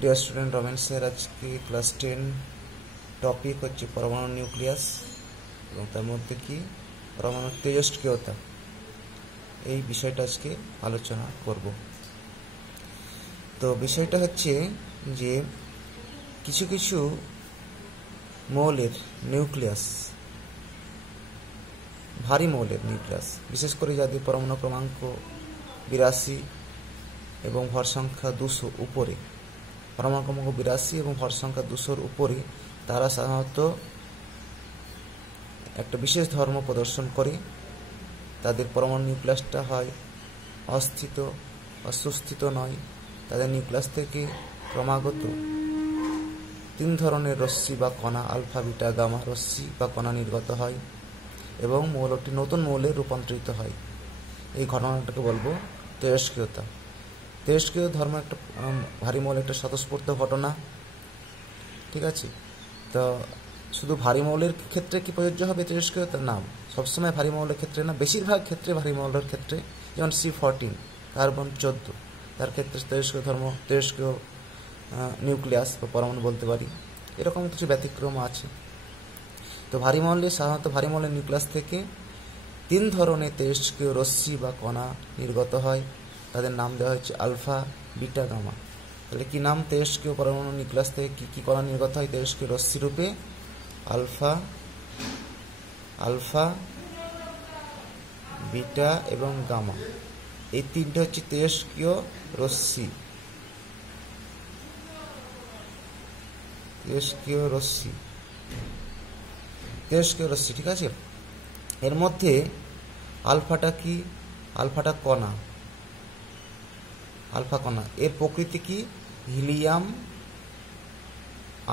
Dear student, Ramen sir আজকে class 10 topic হচ্ছে পরমাণু নিউক্লিয়াস এবং তার মধ্যে কি পরমাণু তেজস্ক্রিয়তা, এই বিষয়টা আজকে আলোচনা করব। তো বিষয়টা হচ্ছে যে কিছু কিছু মৌলের নিউক্লিয়াস, ভারী মৌলের নিউক্লিয়াস, বিশেষ করে যাদের পরমাণু ক্রমাঙ্ক 82 এবং ভর সংখ্যা 200 উপরে, পরমাণু ক্রমাঙ্ক 82 এবং ভর সংখ্যা 200-র উপরে, তারা সাধারণত একটা বিশেষ ধর্ম প্রদর্শন করে। তাদের পরমাণু নিউক্লিয়াসটা হয় অস্থিত, সুস্থিত নয়। তাদের নিউক্লিয়াস থেকে ক্রমাগত 3 ধরনের রশ্মি বা কণা, আলফা, বিটা, গামা রশ্মি বা কণা নির্গত হয় এবং মৌলটি নতুন মৌলে রূপান্তরিত হয়। এই ঘটনাটাকে বলবো তেজস্ক্রিয়তা। তেজস্ক্রিয় ধর্ম একটা ভারী মৌল, একটা স্বতঃস্ফূর্ত ঘটনা, ঠিক আছে। তো শুধু ভারী মৌলের ক্ষেত্রে কি প্রযোজ্য হবে তেজস্ক্রিয়তা? না, সবসময় ভারী মৌলের ক্ষেত্রে না, বেশিরভাগ ক্ষেত্রে ভারী মৌলের ক্ষেত্রে, যেমন C14 কার্বন 14, তার ক্ষেত্রে তেজস্ক্রিয় ধর্ম, তেজস্ক্রিয় নিউক্লিয়াস বা পরমাণু বলতে পারি। এরকম কিছু ব্যতিক্রম আছে। তো ভারী মৌলে সাধারণত ভারী মৌলের নিউক্লিয়াস থেকে 3 ধরনের তেজস্ক্রিয় রশ্মি বা কণা নির্গত হয়। তাদের নাম দেওয়া হচ্ছে আলফা, বিটা, গামা। তাহলে কি নাম? তেজস্ক্রিয় পরমাণু নিউক্লিয়াস থেকে কি কি কণা নির্গত হয় তেজস্ক্রিয় রশ্মি রূপে? আলফা, বিটা এবং গামা, এই 3টে হচ্ছে তেজস্ক্রিয় রশ্মি। তেজস্ক্রিয় রশ্মি, ঠিক আছে। এর মধ্যে আলফাটা কি? আলফাটা কণা, আলফা কণা। এর প্রকৃতি কি? Helium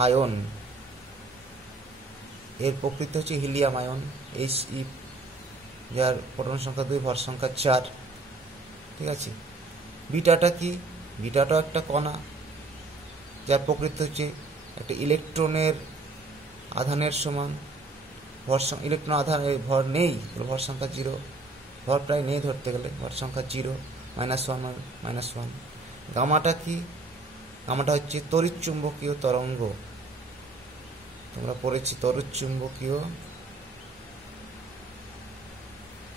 ion. এর প্রকৃতি হচ্ছে হিলিয়াম আয়ন, He, যার প্রোটন সংখ্যা 2, ভর সংখ্যা 4, ঠিক আছে। বিটাটা কি? বিটাটাও একটা কণা, যার প্রকৃতি হচ্ছে একটা ইলেকট্রনের আধানের সমান। ইলেকট্রন আধান, ভর নেই, ভর সংখ্যা 0, ভর প্রায় নেই ধরতে গেলে, ভর সংখ্যা 0, -1। গামাটা কি? গামাটা হচ্ছে তড়িৎচুম্বকীয় তরঙ্গ। তোমরা পড়েছি তড়িৎচুম্বকীয়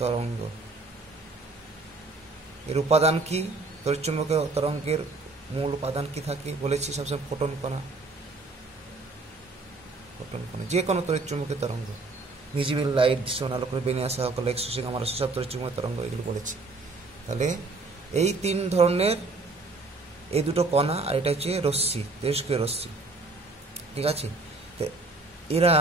তরঙ্গ। এর উপাদান কি? তড়িৎচুম্বকীয় তরঙ্গের মূল উপাদান কি থাকে বলেছি? সবসময় ফোটন কণা, যে কোনো তড়িৎচুম্বকীয় তরঙ্গ, ভিজিবল লাইট, দৃশ্যমান আলো করে বেরিয়ে আসা, সকল এক্সট্রিং, আমার সব তড়িৎচুম্বকীয় তরঙ্গ, এগুলো বলেছি। তাহলে এই 3 ধরনের, এই দুটো কণা, আর এটা হচ্ছে রশ্মি, তেজস্ক্রিয় রশ্মি, ঠিক আছে। তো এরা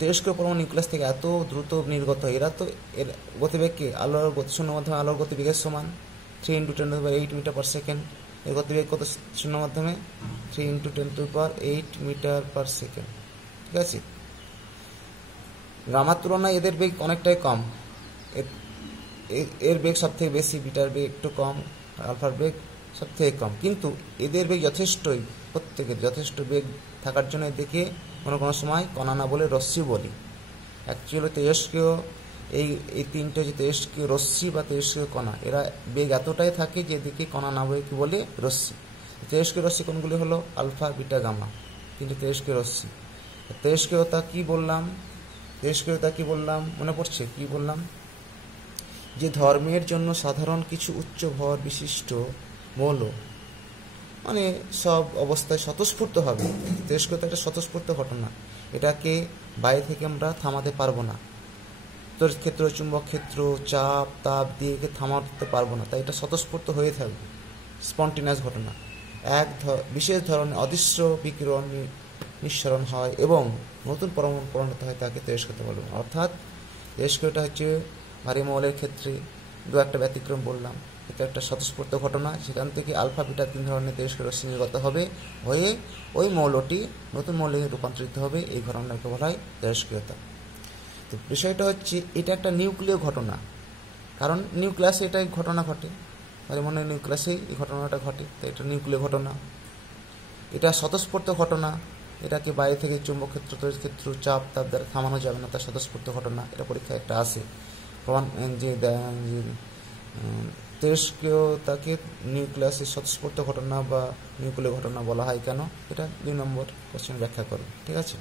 তেজস্ক্রিয় পরমাণু নিউক্লিয়াস থেকে এত দ্রুত নির্গত হয়, এরা তো এর গতিবেগকে আলোর শূন্য মাধ্যমে আলোর গতিবেগের সমান, 3 × 10⁸ মিটার পার সেকেন্ড। এর গতিবেগ কত শূন্য মাধ্যমে? 3 × 10⁸ মিটার পার সেকেন্ড, ঠিক আছে। গামার তুলনায় এদের বেগ অনেকটাই কম। এর বেগ সব থেকে বেশি, বিটার বেগ একটু কম, আলফার বেগ সব থেকে কম। কিন্তু এদের বেগ যথেষ্টই, প্রত্যেকের যথেষ্ট বেগ থাকার জন্য এদেরকে কোনো সময় কণা না বলে রশ্মি বলি। অ্যাকচুয়ালি তেজস্ক্রিয় এই 3টে যে তেজস্ক্রিয় রশ্মি বা তেজস্ক্রিয় কণা, এরা বেগ এতটাই থাকে যে এদেরকে কণা না বলে কি বলে? রশ্মি। তেজস্ক্রিয় রশ্মি কোনগুলি হলো? আলফা, বিটা, গামা, 3টে তেজস্ক্রিয় রশ্মি। তেজস্ক্রিয়তা কি বললাম? মনে পড়ছে কি বললাম? যে ধর্মের জন্য সাধারণ কিছু উচ্চ ভর বিশিষ্ট মৌল, মানে সব অবস্থায় স্বতঃস্ফূর্ত হবে। তেজস্ক্রিয়তা একটা স্বতঃস্ফূর্ত ঘটনা, এটাকে বাইরে থেকে আমরা থামাতে পারবো না। তড়িৎ ক্ষেত্র, চুম্বক ক্ষেত্র, চাপ, তাপ দিয়ে থামাতে পারবো না, তাই এটা স্বতঃস্ফূর্ত হয়ে থাকবে, স্পন্টেনিয়াস ঘটনা। বিশেষ ধরনের অদৃশ্য বিকিরণ নিঃসরণ হয় এবং নতুন পরমাণু পরিণত হয়, তাকে তেজস্ক্রিয়তা বলবো। অর্থাৎ তেজস্ক্রিয়তা হচ্ছে ভারী মৌলের ক্ষেত্রে 2-1টা ব্যতিক্রম বললাম। এটা একটা স্বতঃস্ফূর্ত ঘটনা, সেখান থেকে আলফা, বিটা 3 ধরনের তেজস্ক্রিয় রশ্মি নির্গত হয়ে ওই মৌলটি নতুন মৌলে রূপান্তরিত হবে। এই ঘটনাকে বলা হয় তেজস্ক্রিয়তা। তো বিষয়টা হচ্ছে এটা একটা নিউক্লিয় ঘটনা, কারণ নিউক্লিয়াসে এটাই ঘটনা ঘটে, ভারী মৌলের নিউক্লিয়াসেই এই ঘটনাটা ঘটে, তাই এটা নিউক্লিয় ঘটনা। এটা স্বতঃস্ফূর্ত ঘটনা, এটাকে বাইরে থেকে চুম্বক ক্ষেত্র, তড়িৎ ক্ষেত্র, চাপ, তাপ দ্বারা থামানো যাবে না, তার স্বতঃস্ফূর্ত ঘটনা। এটা পরীক্ষায় একটা আসে, প্রমাণ যে তেজস্ক্রিয়তাকে নিউক্লিয়াসের স্বতঃস্ফূর্ত ঘটনা বা নিউক্লিয় ঘটনা বলা হয় কেন, এটা 2 নম্বর কোশ্চেন ব্যাখ্যা করো। ঠিক আছে,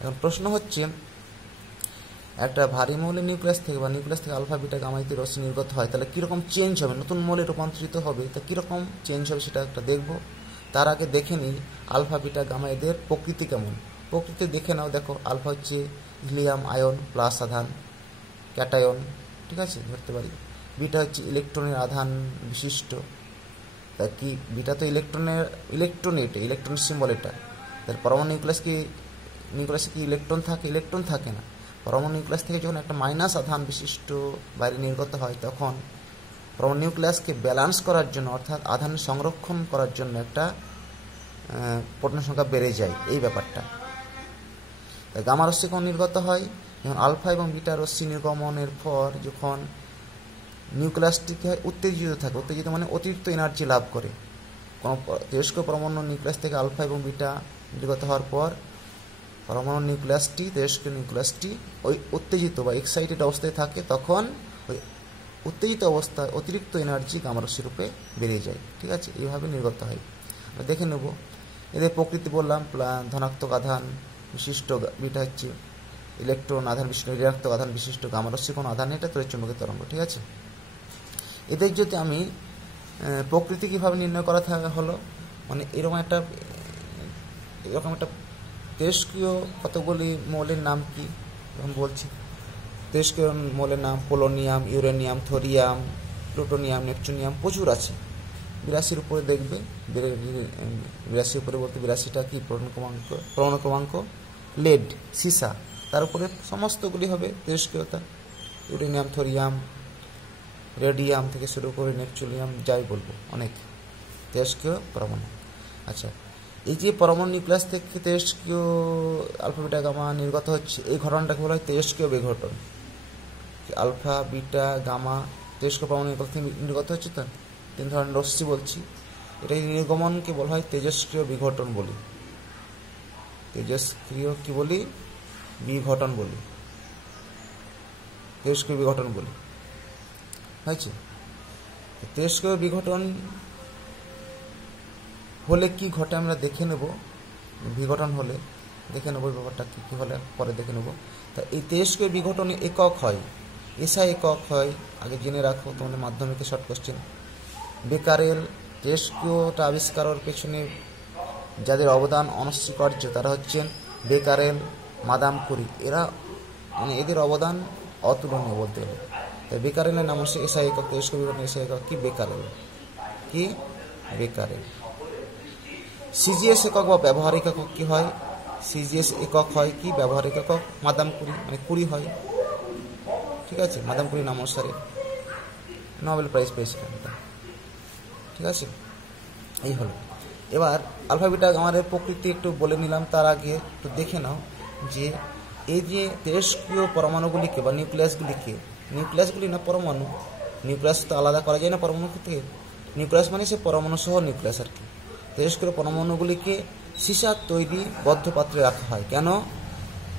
এখন প্রশ্ন হচ্ছে একটা ভারী মৌলের নিউক্লিয়াস থেকে বা নিউক্লিয়াস থেকে আলফা বিটা গামা ইত্যাদি রশ্মি নির্গত হয়, তাহলে কীরকম চেঞ্জ হবে, নতুন মৌলে রূপান্তরিত হবে, তা কীরকম চেঞ্জ হবে সেটা একটা দেখব। তার আগে দেখে নিই আলফা বিটা গামা এদের প্রকৃতি কেমন। প্রকৃতি দেখে নাও, দেখো আলফা হচ্ছে হিলিয়াম আয়ন প্লাস আধান ক্যাটায়ন, ঠিক আছে ধরতে পারি। বিটা হচ্ছে ইলেকট্রনের আধান বিশিষ্ট, তা কি বিটা তো ইলেকট্রন সিম্বল এটা। তার পরমাণু নিউক্লিয়াসে কি ইলেকট্রন থাকে? ইলেকট্রন থাকে না। পরমাণু নিউক্লিয়াস থেকে যখন একটা মাইনাস আধান বিশিষ্ট বাইরে নির্গত হয়, তখন পরমাণু নিউক্লিয়াসকে ব্যালেন্স করার জন্য, অর্থাৎ আধান সংরক্ষণ করার জন্য একটা পূর্ণ সংখ্যা বেড়ে যায়, এই ব্যাপারটা। তাই গামা রশ্মি কখন নির্গত হয়? যখন আলফা এবং বিটা রশ্মি নির্গমনের পর যখন নিউক্লিয়াসটি কি হয়, উত্তেজিত থাকে। উত্তেজিত মানে অতিরিক্ত এনার্জি লাভ করে। কোনো তেজস্ক্রিয় পরমাণু নিউক্লিয়াস থেকে আলফা এবং বিটা নির্গত হওয়ার পর পরমাণু তেজস্ক্রিয় নিউক্লিয়াসটি ওই উত্তেজিত বা এক্সাইটেড অবস্থায় থাকে, তখন ওই উত্তেজিত অবস্থায় অতিরিক্ত এনার্জি গামা রশ্মি রূপে বেরিয়ে যায়। ঠিক আছে, এইভাবে নির্গত হয়। আমরা দেখে নেব এদের প্রকৃতি। বললাম ধনাত্মক আধান বিশিষ্ট বিটা হচ্ছে ইলেকট্রন আধান বিশিষ্ট, ঋণাত্মক আধান বিশিষ্ট, গামা রশ্মি কোনো আধান নেই, এটা তড়িৎচুম্বকীয় তরঙ্গ। ঠিক আছে, এদের যদি আমি প্রকৃতি কীভাবে নির্ণয় করা হলো, মানে এরকম একটা তেজস্ক্রিয় কতগুলি মৌলের নাম কি এখন বলছি। তেজস্ক্রিয় মৌলের নাম polonium, uranium, thorium, plutonium, neptunium, প্রচুর আছে। 82 উপরে দেখবে, 82 উপরে বলতে 82টা কি পরমাণু ক্রমাঙ্ক। লেড সীসা, তার উপরে সমস্তগুলি হবে তেজস্ক্রিয়তা। ইউরেনিয়াম, থোরিয়াম, রেডিয়াম থেকে শুরু করে নেপচুনিয়াম, যাই বলবো অনেক তেজস্ক্রিয় পরমাণু। আচ্ছা, এই যে পরমাণু নিউক্লিয়াস থেকে তেজস্ক্রিয় আলফা বিটা গামা নির্গত হচ্ছে, এই ঘটনাটাকে বলা হয় তেজস্ক্রিয় বিঘটন। আলফা বিটা গামা তেজস্ক্রিয় পরমাণু নির্গত হচ্ছে, তো 3 ধরনের রশ্মি বলছি, এটা নির্গমনকে বলা হয় তেজস্ক্রিয় বিঘটন বলি। তেজস্ক্রিয় কি বলি? বিঘটন বলি, তেজস্ক্রিয় বিঘটন বলি। হয়েছে, তেজস্ক্রিয় বিঘটন হলে কি ঘটে আমরা দেখে নেব। বিঘটন হলে দেখে নেব ব্যাপারটা কী কী হলে পরে দেখে নেব। তা এই তেজস্ক্রিয় বিঘটনে একক হয়, এসআই একক হয়, আগে জেনে রাখো, তোমাদের মাধ্যমিকে শর্ট কোশ্চেন। বেকারেল তেজস্ক্রিয়টা আবিষ্কারের পেছনে যাদের অবদান অনস্বীকার্য, তারা হচ্ছেন বেকারেল, মাদাম কুরি। এদের অবদান অতুলনীয় বলতে গেলে। তাই বেকারেলের নাম হচ্ছে এসআই একক, তেজস্ক্রিয় বিঘটনের এসআই একক কি? বেকারেল। কি? বেকারেল। সিজিএস একক বা ব্যবহারিক একক কি হয়? সিজিএস একক হয় কি? ব্যবহারিক একক। মাদাম কুরি মানে কুরি হয়। ঠিক আছে, মাদাম কুরি নাম অনুসারে নোবেল প্রাইজ পেয়েছিলেন। ঠিক আছে, এই হলো। এবার আলফা বিটা গামার প্রকৃতি একটু বলে নিলাম, তার আগে একটু দেখে নাও যে এই যে তেজস্ক্রিয় পরমাণুগুলিকে বা নিউক্লিয়াসগুলি না পরমাণু, নিউক্লিয়াস তো আলাদা করা যায় না পরমাণু থেকে। নিউক্লিয়াস মানে সে পরমাণু সহ নিউক্লিয়াস আর কি। তেজস্ক্রিয় পরমাণুগুলিকে সীসার তৈরি বদ্ধ পাত্রে রাখা হয়। কেন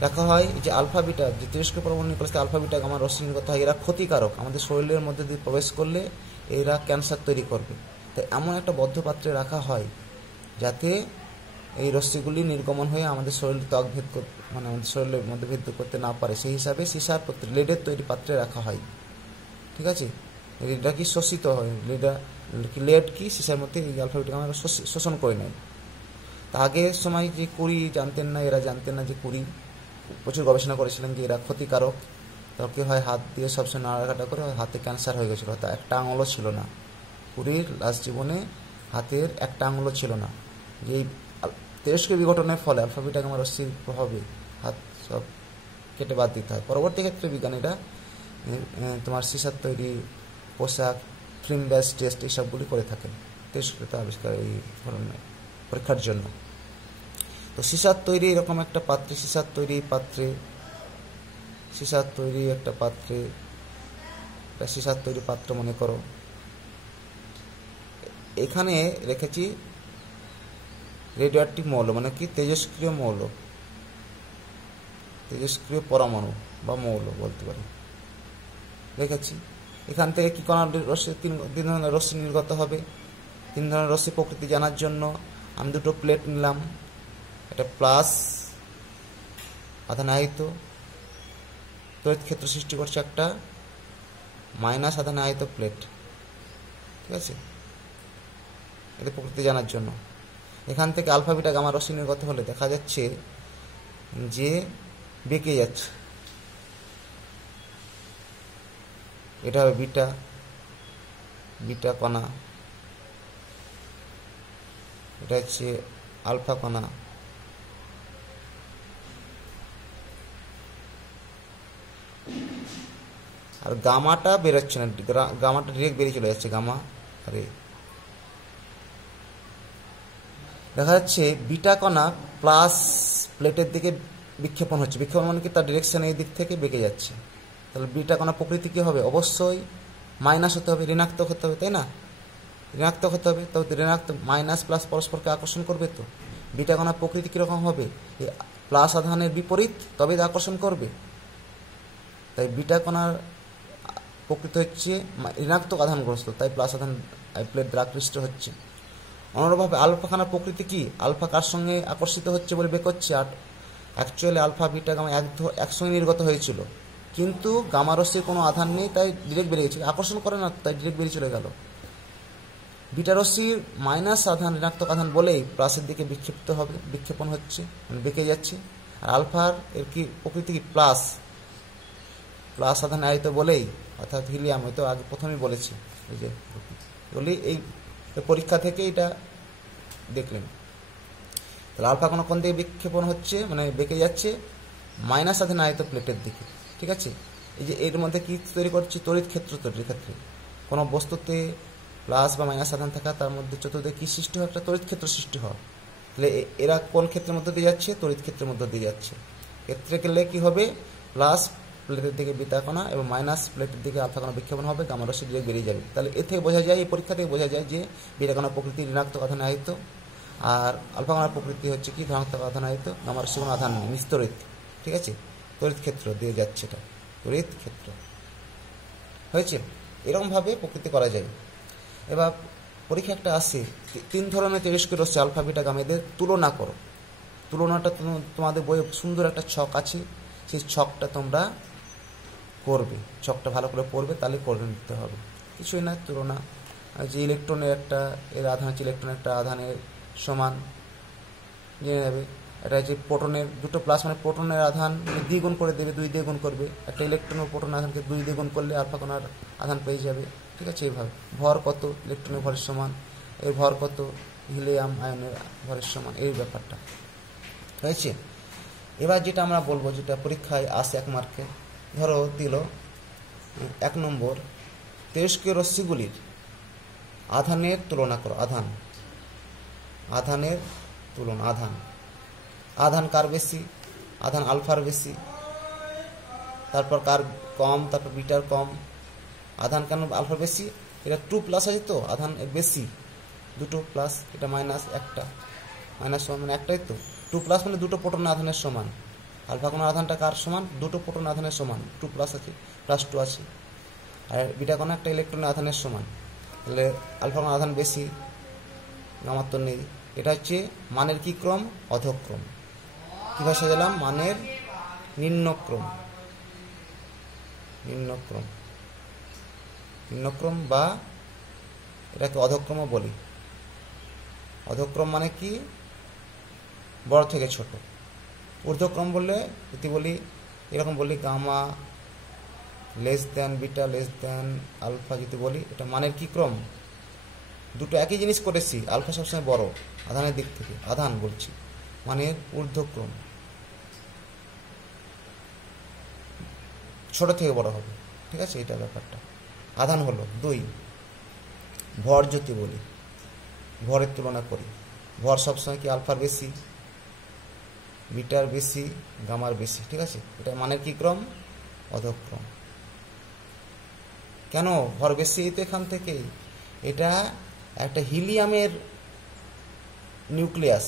রাখা হয়? যে আলফা বিটা, যে তেজস্ক্রিয় পরমাণু নিউক্লিয়াস আলফা বিটা গামা রশ্মি নির্গত হয়, এরা ক্ষতিকারক। আমাদের শরীরের মধ্যে দিয়ে প্রবেশ করলে এরা ক্যান্সার তৈরি করবে। তাই এমন একটা বদ্ধ পাত্রে রাখা হয় যাতে এই রশ্মিগুলি নির্গমন হয়ে আমাদের শরীরে ত্বক ভেদ মানে আমাদের শরীরের মধ্যে ভেদ করতে না পারে। সেই হিসাবে সীসার লেডের তৈরি পাত্রে রাখা হয়। ঠিক আছে, এটা কি শোষিত হয়, লেড কি সীসার মধ্যে এই আলফা বিটা গামা শোষণ করে নেয়। তা আগের সময় যে কুরি জানতেন না, এরা জানতেন না যে কুরি প্রচুর গবেষণা করেছিলেন যে এরা ক্ষতিকারক। তখন কি হয়, হাত দিয়ে সবসময় নাড়াঘাটা করে হাতে ক্যান্সার হয়ে গেছিলো। তা একটা আঙুলও ছিল না কুরির লাস্ট জীবনে, হাতের একটা আঙুলও ছিল না। যে এই তেজস্ক্রিয় বিঘটনের ফলে আলফা বিটা গামা রশ্মির প্রভাবে হাত সব কেটে বাদ দিতে হয়। পরবর্তী ক্ষেত্রে বিজ্ঞানীরা তোমার সীসার তৈরি পোশাক, ফিল্ম ব্যাস টেস্ট এইসবগুলি করে থাকেন তেজস্ক্রিয়তা আবিষ্কার এই ধরনের পরীক্ষার জন্য। তো সীসার তৈরি এরকম একটা পাত্রে, সীসার তৈরি একটা পাত্র মনে করো। এখানে রেখেছি রেডিও অ্যাক্টিভ মৌল, মানে কি তেজস্ক্রিয় মৌল, তেজস্ক্রিয় পরমাণু বা মৌল বলতে পারি রেখেছি। এখান থেকে কি কণার রশ্মি তিন ধরনের রশ্মি নির্গত হবে। 3 ধরনের রশ্মি প্রকৃতি জানার জন্য আমি দুটো প্লেট নিলাম, এটা প্লাস আধান আহিত তড়িৎ ক্ষেত্র সৃষ্টি করছে, একটা মাইনাস আধান আহিত প্লেট, ঠিক আছে, এটা প্রকৃতি জানার জন্য। এখান থেকে আলফা বিটা গামা রশ্মি নির্গত হলে দেখা যাচ্ছে যে বেঁকে যাচ্ছে, এটা হবে বিটা বিটা কণা, এটা হচ্ছে আলফা কণা, আর গামাটা বেরোচ্ছে না, গামাটা ডিরেক্ট বেরিয়ে চলে যাচ্ছে, গামা আরে দেখা যাচ্ছে বিটা কণা প্লাস প্লেটের দিকে বিক্ষেপণ হচ্ছে। বিক্ষেপণ মানে কি তার ডিরেকশন এই দিক থেকে বেঁকে যাচ্ছে। তাহলে বিটা কণা প্রকৃতি কী হবে? অবশ্যই মাইনাস হতে হবে, ঋণাত্মক হতে হবে, তাই না? ঋণাত্মক হতে হবে, তবে ঋণাত্মক মাইনাস প্লাস পরস্পরকে আকর্ষণ করবে। তো বিটা কণা প্রকৃতি কীরকম হবে? প্লাস আধানের বিপরীত, তবে আকর্ষণ করবে। তাই বিটা কণার প্রকৃতি হচ্ছে ঋণাত্মক আধানগ্রস্ত, তাই প্লাস আধান প্লেট দ্বারা আকৃষ্ট হচ্ছে। অনুরূপভাবে আলফা কণার প্রকৃতি কি? আলফা কার সঙ্গে আকর্ষিত হচ্ছে বলে বের করছে, আর অ্যাকচুয়ালি আলফা বিটা গামা একসঙ্গে নির্গত হয়েছিল, কিন্তু গামা রশ্মির কোনো আধান নেই, তাই ডিরেক্ট বেরিয়ে গেছে, আকর্ষণ করে না, তাই ডিরেক্ট বেরিয়ে চলে গেল। বিটা রশ্মির মাইনাস আধান ঋণাত্মক আধান বলেই প্লাসের দিকে বিক্ষিপ্ত হবে, বিক্ষেপণ হচ্ছে, মানে বেঁকে যাচ্ছে। আর আলফার এর কি প্রকৃতি কি? প্লাস প্লাস আধান আহিত বলেই, অর্থাৎ হিলিয়াম, হয়তো আগে প্রথমেই বলেছি, এই যে বলি এই পরীক্ষা থেকে এটা দেখলেন। তাহলে আলফা কোনো কোন দিকে বিক্ষেপণ হচ্ছে, মানে বেঁকে যাচ্ছে মাইনাস আধান আহিত প্লেটের দিকে, ঠিক আছে। এই যে এর মধ্যে কি তৈরি করছে? তড়িৎ ক্ষেত্র তৈরির ক্ষেত্রে কোনো বস্তুতে প্লাস বা মাইনাস আধান থাকা, তার মধ্যে চতুর্দিকে কী সৃষ্টি হয়? একটা তড়িৎ ক্ষেত্র সৃষ্টি হয়। তাহলে এরা কোন ক্ষেত্রের মধ্যে দিয়ে যাচ্ছে? তড়িৎ ক্ষেত্রের মধ্যে দিয়ে যাচ্ছে। ক্ষেত্রে গেলে কী হবে? প্লাস প্লেটের দিকে বিটা কণা এবং মাইনাস প্লেটের দিকে আলফা কণা বিক্ষেপণ হবে, গামা রশ্মি ডিরেক্ট বেরিয়ে যাবে। তাহলে এ থেকে বোঝা যায়, এই পরীক্ষা থেকে বোঝা যায় যে বিটা কণার প্রকৃতি ঋণাত্মক আধান আহিত, আর আলফা কণার প্রকৃতি হচ্ছে কি? ধনাত্মক আধান আহিত, গামা রশ্মি কোনো আধান নেই, নিস্তড়িৎ, ঠিক আছে। তড়িৎ ক্ষেত্র দিয়ে যাচ্ছে, এটা তড়িৎ ক্ষেত্র হয়েছে। এরকমভাবে প্রকৃতি করা যায়। এবার পরীক্ষা একটা আসে, 3 ধরনের তেজস্ক্রিয় রশ্মি আলফা বিটা গামা, এদের তুলনা করো। তুলনাটা তোমাদের বইয়ে সুন্দর একটা ছক আছে, সেই ছকটা তোমরা করবে, ছকটা ভালো করে পড়বে, তাহলে করে নিতে হবে। কিছুই না, তুলনা যে ইলেকট্রনের একটা এর আধান হচ্ছে ইলেকট্রনের একটা আধানের সমান, জেনে নেবে। এটা হচ্ছে প্রোটনের দুটো প্লাস, মানে প্রোটনের আধান দ্বিগুণ করে দেবে, 2 দিয়ে গুণ করবে। একটা ইলেকট্রন ও প্রোটনের আধানকে 2 দিয়ে গুণ করলে আলফা কণার আধান পেয়ে যাবে, ঠিক আছে। এইভাবে ভর কত? ইলেকট্রনের ভরের সমান। এর ভর কত? হিলিয়াম আয়নের ভরের সমান, এই ব্যাপারটা হয়েছে। এবার যেটা আমরা বলবো, যেটা পরীক্ষায় আসে 1 মার্কে, ধরো দিল 1 নম্বর, তেজস্ক্রিয় রশ্মিগুলির আধানের তুলনা করো। আধানের তুলনা, আধান কার বেশি? আধান আলফার বেশি, তারপর কার কম? তারপর বিটার কম। আধান কেন আলফার বেশি? এটা 2 প্লাস আছে, তো আধান বেশি, 2 প্লাস, এটা মাইনাস, একটা মাইনাস সমান মানে একটাই তো। 2 প্লাস মানে 2টো প্রোটন আধানের সমান। আলফা কোণার আধানটা কার সমান? 2টো প্রোটন আধানের সমান, 2 প্লাস আছে, প্লাস 2 আছে। আর বিটা কোণা একটা ইলেকট্রনের আধানের সমান। তাহলে আলফা কোণার আধান বেশি, গামার তো নেই। এটা হচ্ছে মানের কি ক্রম? অধক্রম। কী ভাষা দিলাম? মানের নিম্নক্রম, নিম্নক্রম বা এটাকে অধক্রমও বলি। অধক্রম মানে কি? বড় থেকে ছোট। ঊর্ধ্বক্রম বললে যদি বলি, এরকম বলি, gamma less than beta less than alpha যদি বলি, এটা মানের কি ক্রম? দুটো একই জিনিস করেছি, আলফা সবসময় বড় আধানের দিক থেকে, আধান বলছি, মানের ঊর্ধ্বক্রম, ছোট থেকে বড় হবে, ঠিক আছে। এটা ব্যাপারটা। আধান হলো 2। ভর যদি বলি, ভরের তুলনা করি, ভর সবসময় কি আলফার বেশি, বিটার বেশি, গামার বেশি, ঠিক আছে। এটা মানের কি ক্রম? অধক্রম। কেন ভর বেশি? তো এখান থেকেই, এটা একটা হিলিয়ামের নিউক্লিয়াস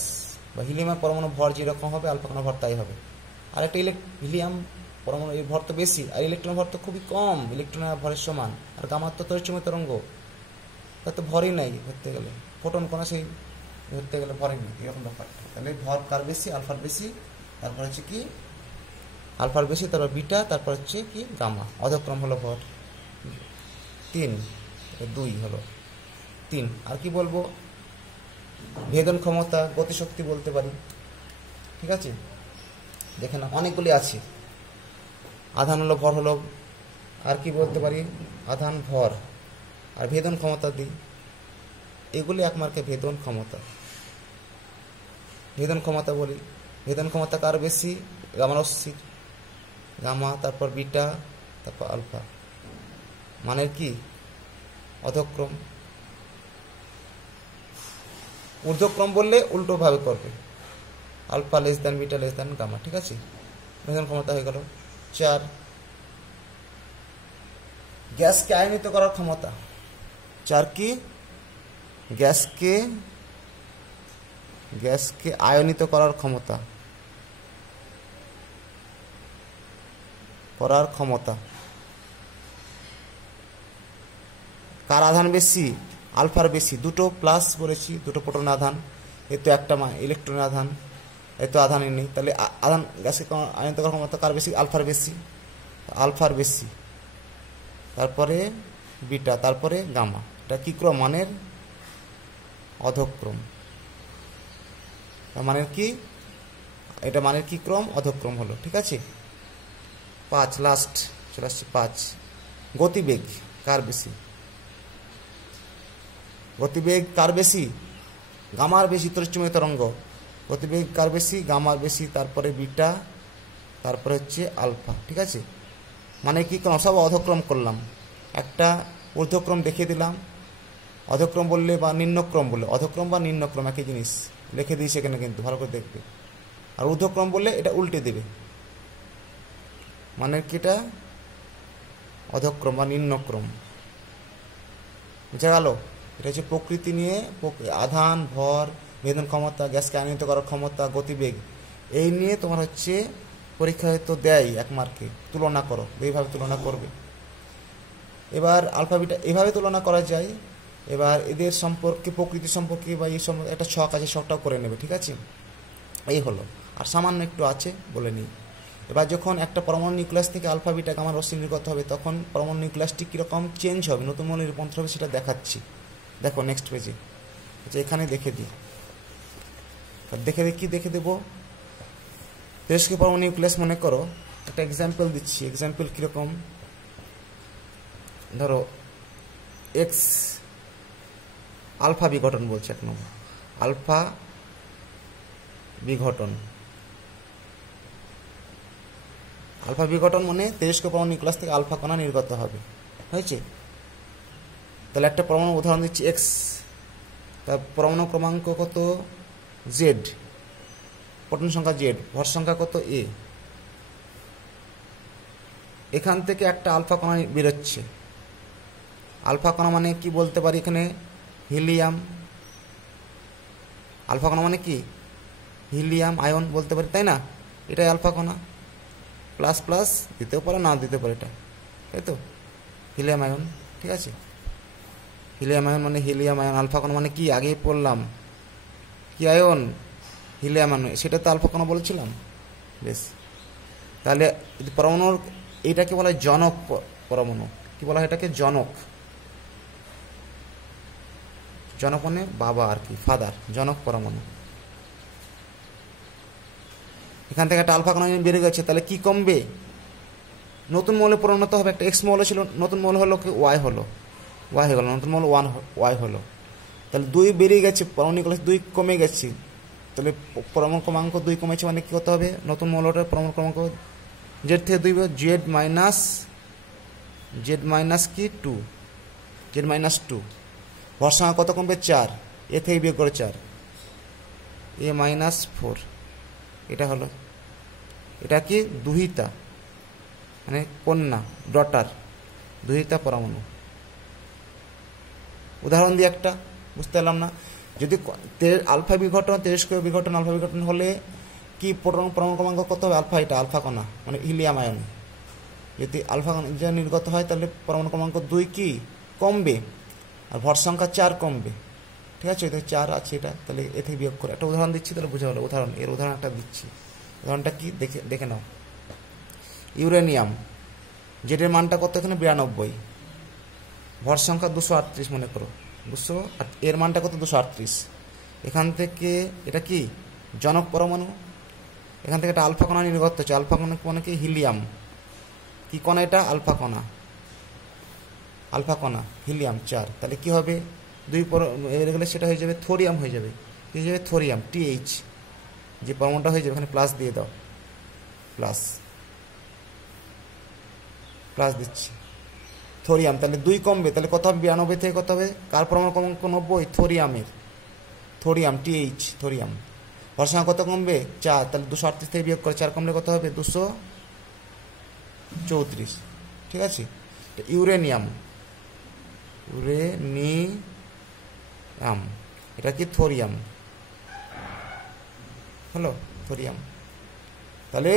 বা হিলিয়ামের পরমাণু ভর যেরকম হবে, আলফা কোণা ভর তাই হবে। আর একটা হিলিয়াম পরমাণু এর ভর তো বেশি, আর ইলেকট্রন ভর তো খুবই কম, ইলেকট্রনের ভরের সমান। আর গামার তো তড়িৎচুম্বকীয় তরঙ্গ, তার তো ভরই নাই ধরতে গেলে, ফোটন কণা সেই ধরতে গেলে ভরই নেই, এরকম ব্যাপারটা। তাহলে ভর কার বেশি? আলফার বেশি, তারপর হচ্ছে কি আলফার বেশি, তারপর বিটা, তারপর হচ্ছে কি গামা। অধক্রম হলো ভর 3, 2 হলো 3। আর কি বলবো? ভেদন ক্ষমতা, গতিশক্তি বলতে পারি, ঠিক আছে। দেখে না, অনেকগুলি আছে। আধান হলো, ভর হলো, আর কি বলতে পারি? আধান, ভর, আর ভেদন ক্ষমতা দিই, এগুলি এক মার্কে ভেদন ক্ষমতা। ভেদন ক্ষমতা বলি, ভেদন ক্ষমতা কার বেশি? গামা রশ্মির, গামা, তারপর বিটা, তারপর আলফা। মানের কি? অধক্রম। ঊর্ধ্বক্রম বললে উল্টো ভাবে করবে, alpha less than beta less than gamma, ঠিক আছে। ভেদন ক্ষমতা হয়ে গেল। 4, গ্যাসকে আয়নিত করার ক্ষমতা। 4 কি? গ্যাসকে আয়নিত করার ক্ষমতা, কার আধান বেশি? আলফার বেশি। দুটো প্লাস বলেছি, দুটো প্রোটন আধান, এ তো একটা ইলেকট্রন আধান, এ তো আধানই নেই। তাহলে আধান গ্যাসকে আয়নিত করার ক্ষমতা কার বেশি? আলফার বেশি, আলফার বেশি, তারপরে বিটা, তারপরে গামা। এটা কি ক্রম? মানের অধক্রম। মানের কি? এটা মানের কি ক্রম? অধক্রম হলো, ঠিক আছে। 5, লাস্ট চলে আসছে 5, গতিবেগ কার বেশি? গতিবেগ কার বেশি? গামার বেশি, তড়িৎচুম্বকীয় তরঙ্গ। গতিবেগ কার বেশি? গামার বেশি, তারপরে বিটা, তারপরে হচ্ছে আলফা, ঠিক আছে। মানে কি ক্রম? সব অধক্রম করলাম, একটা ঊর্ধ্বক্রম দেখিয়ে দিলাম। অধক্রম বললে বা নিম্নক্রম বললে, অধক্রম বা নিম্নক্রম একই জিনিস, লিখে দিই সেখানে, কিন্তু ভালো করে দেখবে। আর ঊর্ধ্বক্রম বললে এটা উল্টে দেবে, মানে কি এটা অধক্রম বা নিম্নক্রম। বুঝা গেল? এটা হচ্ছে প্রকৃতি নিয়ে, আধান, ভর, ভেদন ক্ষমতা, গ্যাসকে আয়নিত করার ক্ষমতা, গতিবেগ, এই নিয়ে তোমার হচ্ছে পরীক্ষা হয়তো দেয় 1 মার্কে। তুলনা করো, এইভাবে তুলনা করবে। এবার আলফা বিটা এইভাবে তুলনা করা যায়। এবার এদের সম্পর্কে, প্রকৃতি সম্পর্কে বা এই সম্পর্কে একটা ছক আছে, ছকটাও করে নেবে, ঠিক আছে। এই হলো, আর সামান্য একটু আছে বলে নিই। এবার যখন একটা পরমাণু নিউক্লিয়াস থেকে আলফা বিটা গামা রশ্মি নির্গত হবে, তখন পরমাণু নিউক্লিয়াসটি কীরকম চেঞ্জ হবে, নতুন মৌলে রূপান্তর হবে, সেটা দেখাচ্ছি। দেখো নেক্সট পেজে, আচ্ছা এখানে দেখে দিই, দেখে দেবো। তেজস্ক্রিয় পরমাণু নিউক্লিয়াস মনে করো, একটা এক্সাম্পল দিচ্ছি। এক্সাম্পল কীরকম? ধরো এক্স আলফা বিঘটন বলছে, 1 নম্বর আলফা বিঘটন। আলফা বিঘটন মানে তেজস্ক্রিয় পরমাণু নিউক্লিয়াস থেকে আলফা কণা নির্গত হবে, হয়েছে। তাহলে একটা পরমাণু উদাহরণ দিচ্ছি, এক্স, তার পরমাণু ক্রমাঙ্ক কত? জেড, প্রোটন সংখ্যা জেড, ভর সংখ্যা কত? এ। এখান থেকে একটা আলফা কণা বেরোচ্ছে। আলফা কণা মানে কি বলতে পারি? এখানে হিলিয়াম। আলফা কণা মানে কি? হিলিয়াম আয়ন বলতে পারি, তাই না? এটাই আলফা কণা। প্লাস প্লাস দিতেও পারে, না দিতে পারে, এটা, তাই তো, হিলিয়াম আয়ন, ঠিক আছে। হিলিয়াম আয়ন মানে হিলিয়াম আয়ন। আলফা কণা মানে কি? আগেই পড়লাম, কি আয়ন? হিলিয়াম আয়ন, সেটা তো আলফা কণা বলেছিলাম। বেশ, তাহলে পরমাণুর এইটাকে বলা হয় জনক পরমাণু। কি বলা হয় এটাকে? জনক। জনক মানে বাবা আর কি, ফাদার, জনক পরমাণু। এখান থেকে একটা আলফা কণা বেড়ে গেছে, তাহলে কি কমবে? নতুন মৌলে পরিণত হবে। একটা এক্স মৌল ছিল, নতুন মৌল হলো কি? ওয়াই হলো, ওয়াই হয়ে গেল, নতুন মৌল ওয়াই হলো। তাহলে 2 বেরিয়ে গেছে, পরমাণু নিউক্লিয়াস 2 কমে গেছে, তাহলে পরমাণু ক্রমাঙ্ক 2 কমেছে, মানে কি করতে হবে? নতুন মৌলটার পরমাণু ক্রমাঙ্ক জেড থেকে 2, জেড মাইনাস কি 2, জেড মাইনাস 2। ভর সংখ্যা কত কমবে? 4, এ থেকে বিয়োগ করে 4, এ মাইনাস 4। এটা হলো, এটা কি? দুহিতা, মানে কন্যা, ডটার, দুহিতা পরমাণু। উদাহরণ দিয়ে একটা, বুঝতে পারলাম না? যদি আলফা বিঘটন, তেজস্ক্রিয় বিঘটন, আলফা বিঘটন হলে কি পরমাণু ক্রমাঙ্ক কত হবে? আলফা, এটা আলফা কণা মানে হিলিয়াম আয়ন, যদি আলফা কণা নির্গত হয় তাহলে পরমাণু ক্রমাঙ্ক 2 কি কমবে, আর ভর সংখ্যা 4 কমবে। ঠিক আছে, এটা 4 আছে, এটা তাহলে এ থেকে বিয়োগ করে একটা উদাহরণ দিচ্ছি, তাহলে বোঝা হলো। এর উদাহরণ একটা দিচ্ছি। উদাহরণটা কি দেখে নাও। ইউরেনিয়াম, জেডের মানটা কত এখানে 92, ভর সংখ্যা 238 মনে করো, 200, এর মানটা কত 238। এখান থেকে এটা কি জনক পরমাণু, এখান থেকে একটা আলফা কণা নির্গত হচ্ছে। আলফা কণা মানে কি হিলিয়াম, কি কণা এটা আলফা কণা, হিলিয়াম 4। তাহলে কি হবে 2 গেলে সেটা হয়ে যাবে থোরিয়াম, হয়ে যাবে কি হয়ে যাবে থোরিয়াম, TH, যে পরমাণুটা হয়ে যাবে এখানে প্লাস দিয়ে দাও, প্লাস দিচ্ছি থোরিয়াম। তাহলে 2 কমবে, তাহলে কত হবে 92 থেকে কত হবে, কার পরমাণু ক্রমাঙ্ক 90, থোরিয়ামের, TH, থোরিয়াম। ভর সংখ্যা কত কমবে 4, তাহলে 238 থেকে বিয়োগ করে 4 কমলে কত হবে 234। ঠিক আছে, ইউরেনিয়াম, এটা কি থোরিয়াম হলো, থোরিয়াম। তাহলে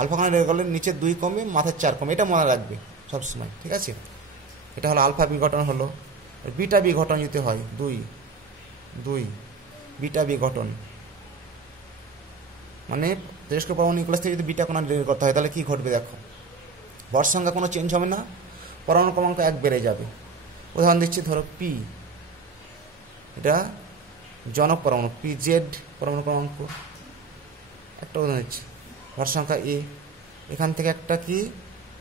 আলফা কণা রয়ে গেলে নিচে 2 কমবে, মাথায় 4 কমবে, এটা মনে রাখবে সবসময়। ঠিক আছে, এটা হলো আলফা বিঘটন হলো। বিটা বিঘটন যদি হয় 2 বিটা বিঘটন মানে তেজস্ক্র পরমাণু নিউক্লিয়াস থেকে যদি বিটা কণা বের করতে হয় তাহলে কি ঘটবে দেখো, ভর সংখ্যা কোনো চেঞ্জ হবে না, পরমাণু ক্রমাঙ্ক 1 বেড়ে যাবে। উদাহরণ দিচ্ছি, ধরো পি, এটা জনক পরমাণু, PZ পরমাণু ক্রমাঙ্ক, একটা উদাহরণ দিচ্ছি, ভর সংখ্যা A। এখান থেকে একটা কি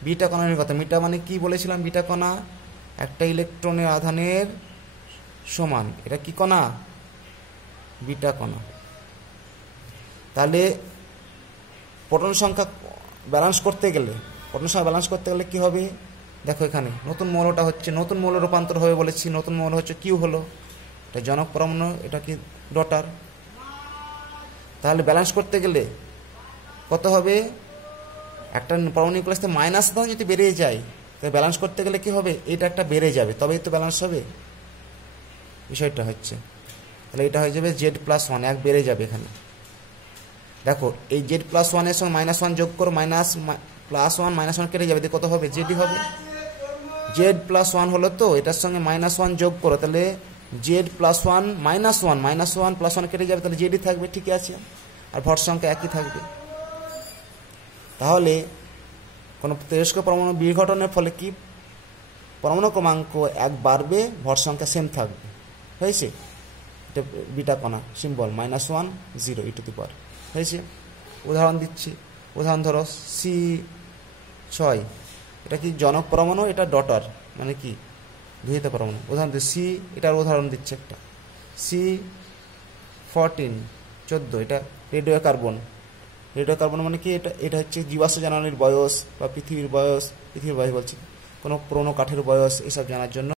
বিটা কণা নির্গত, বিটা মানে কি বলেছিলাম, বিটা কণা একটা ইলেকট্রনের আধানের সমান, এটা কি কণা বিটা কণা। তাহলে প্রোটন সংখ্যা ব্যালেন্স করতে গেলে কি হবে দেখো, এখানে নতুন মৌলটা হচ্ছে, নতুন মৌল রূপান্তর হবে বলেছি, নতুন মৌল হচ্ছে কিউ হলো, এটা জনক পরমাণু, এটা কি ডটার। তাহলে ব্যালেন্স করতে গেলে কত হবে, একটা পরমাণু নিউক্লিয়াস থেকে মাইনাস দাও যদি বেড়ে যায়, তাহলে ব্যালেন্স করতে গেলে কি হবে, এটা একটা বেড়ে যাবে, তবেই তো ব্যালেন্স হবে, বিষয়টা হচ্ছে। তাহলে এটা হয়ে যাবে Z+1, 1 বেড়ে যাবে এখানে। দেখো এই Z+1 এর সঙ্গে -1 যোগ করো, +1 -1 কেটে যাবে, কত হবে Z হবে, Z+1 হলো তো, এটার সঙ্গে -1 যোগ করো, তাহলে Z+1 -1 +1 কেটে যাবে, তাহলে Z থাকবে, ঠিক আছে, আর ভর সংখ্যা একই থাকবে। তাহলে কোনো তেজস্ক্র পরমাণু বিঘটনের ফলে কি পরমাণু ক্রমাঙ্ক 1 বাড়বে, ভর সংখ্যা সেম থাকবে, হয়েছে। এটা বিটা কণা সিম্বল -1 0 e টু দি পাওয়ার, হয়েছে। উদাহরণ দিচ্ছি, উদাহরণ ধরো C6, এটা কি জনক পরমাণু, এটা ডটার মানে কি দুহিতা পরমাণু। উদাহরণ দিচ্ছি, এটার উদাহরণ দিচ্ছে একটা C14 এটা রেডিও কার্বন মানে কি, এটা হচ্ছে জীবাশ্ম জ্বালানির বয়স বা পৃথিবীর বয়স বলছি, কোনো পুরোনো কাঠের বয়স, এসব জানার জন্য